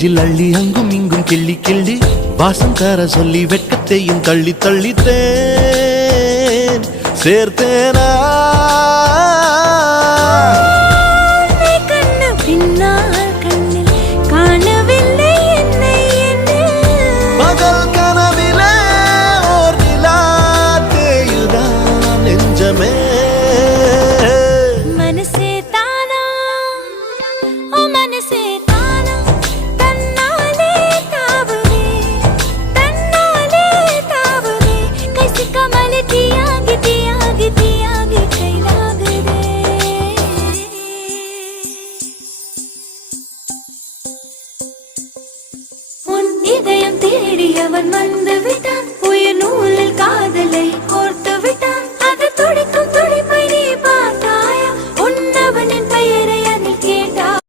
நெஞ்சில் அள்ளி அங்கும் இங்கும் கிள்ளி கிள்ளி வாசம் தர சொல்லி வெட்கத்தையும் தள்ளி தள்ளித்தேன் சேர்த்தேனா இதயம் தேடி அவன் வந்து விட்டான் உயிர் நூலில் காதலை கோர்த்து விட்டான்